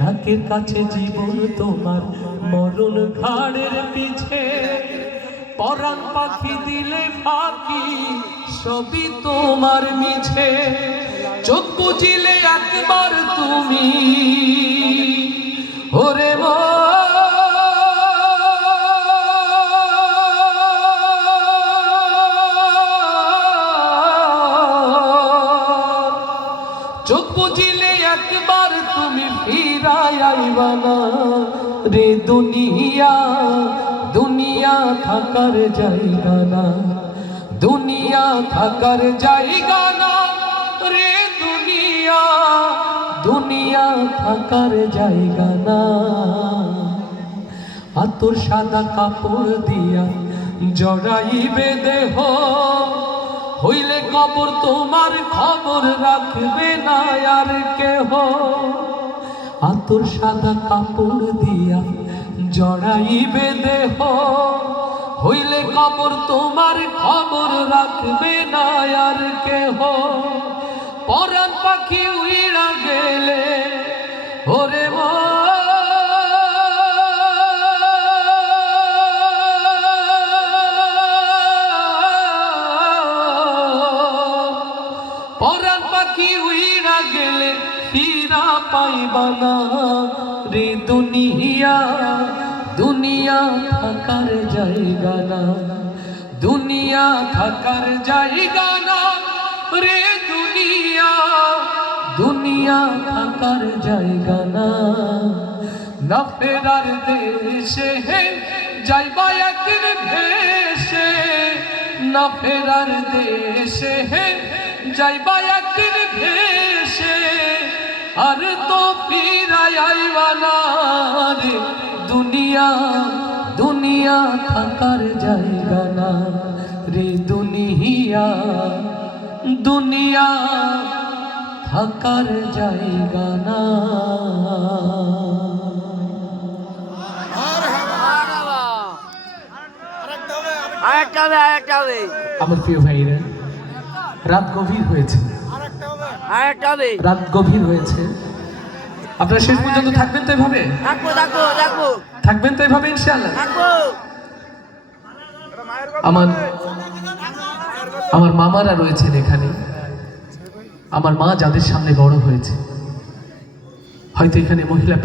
নাকের কাছে জীবন তোমার, মরণ ঘাড়ের পিছে, পরাণ পাখি দিলে ফাঁকি, সবই তোমার মিছে। চোখ বুঝিলে একবার তুমি, ওরে চোখ বুঝিলে একবার তুমি ফিরায় আইবা না রে দুনিয়া। দুনিয়া থাকার জায়গা না, দুনিয়া থাকার জায়গা না রে দুনিয়া। দুনিয়া থাকার জায়গা না। আতর সাদা কাপড় দিয়া জড়াইবে দেহ, হইলে কবর তোমার খবর রাখবে না আর কেহ। আতর সাদা কাপড় দিয়া জড়াইবে দেহ, হইলে কবর তোমার খবর রাখবে না আর কেহ। পরাণ পাখি উইড়া গেলে ওরে পরাণ পাখি উইড়া গেলে ফিরা পাইবা না রে দুনিয়া। দুনিয়া থাকার জায়গা না, দুনিয়া থাকার জায়গা না রে দুনিয়া। দুনিয়া থাকার জায়গা না। না ফেরার দেশে যাইবা একদিন ভেসে, না ফেরার দেশে যাইবা একদিন ভেসে, আর তো ফিরায় আইবা না রে দুনিয়া। দুনিয়া থাকার জায়গা না রে দুনিয়া। দুনিয়া থাকার জায়গা না। আমার প্রিয় ভাইরা, রাত গভীর হয়েছে, রাত গভীর হয়েছে। আপনারা শেষ পর্যন্ত থাকবেন তো এভাবে? থাকবেন তো এভাবে ইনশাআল্লাহ? আমার মামারা রয়েছেন এখানে, আমার মা যাদের সামনে বড় হয়েছে, হয়তো এখানে মহিলা